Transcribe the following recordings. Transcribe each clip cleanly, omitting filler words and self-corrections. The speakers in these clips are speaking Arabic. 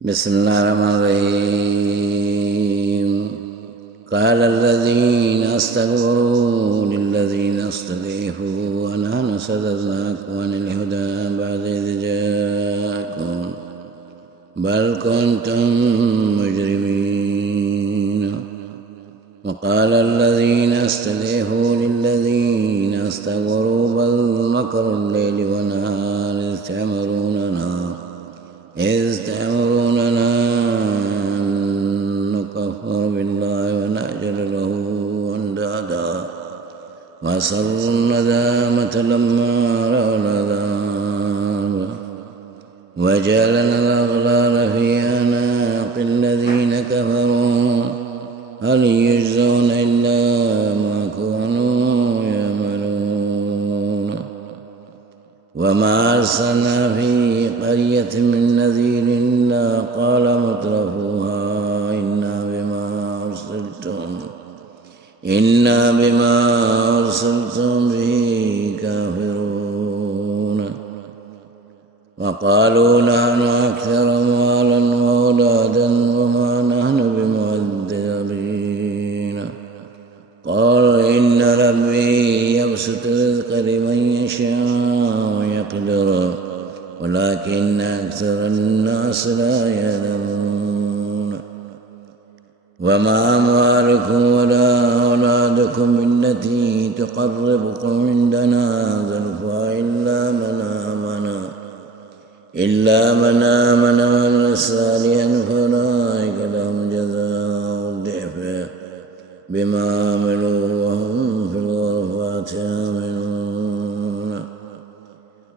بسم الله الرحمن الرحيم. قال الذين استكبروا للذين استضعفوا أنحن صددناكم عن الهدى بعد إذ جاءكم بل كنتم مجرمين. وقال الذين استضعفوا للذين استكبروا بل مكر الليل والنهار إذ تأمروننا أن نكفر بالله ونأجر له أندادا وأسروا الندامة لما رأوا العذاب وجعلنا الأغلال في أعناق الذين كفروا هل يجزون إلا ما كانوا يعملون. وما أرسلنا في قرية من نذير إلا قال مترفوها إنا بما أرسلتم به كافرون. وقالوا نحن أكثر أموالا وأولادا وما نحن بمعذبين. قال إن ربي يبسط الرزق لمن يشاء ويقدر ولكن أكثر الناس لا يعلمون. وما أموالكم ولا أولادكم بالتي تقربكم عندنا زلفى إلا من آمن وعمل صالحا فأولئك لهم جزاء الضعف بما عملوا وهم في الغرفات آمنون.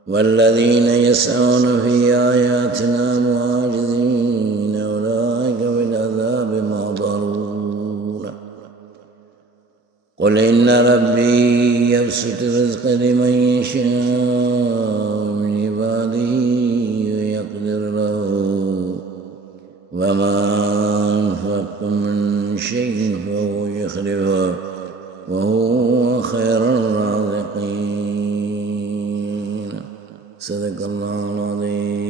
والذين يسعون في آياتنا معاجزين أولئك بالعذاب محضرون. قل إن ربي يبسط الرزق لمن يشاء من عباده ويقدر له وما أنفقتم من شيء فهو يخلفه وهو خير الرازقين. صدق الله العظيم.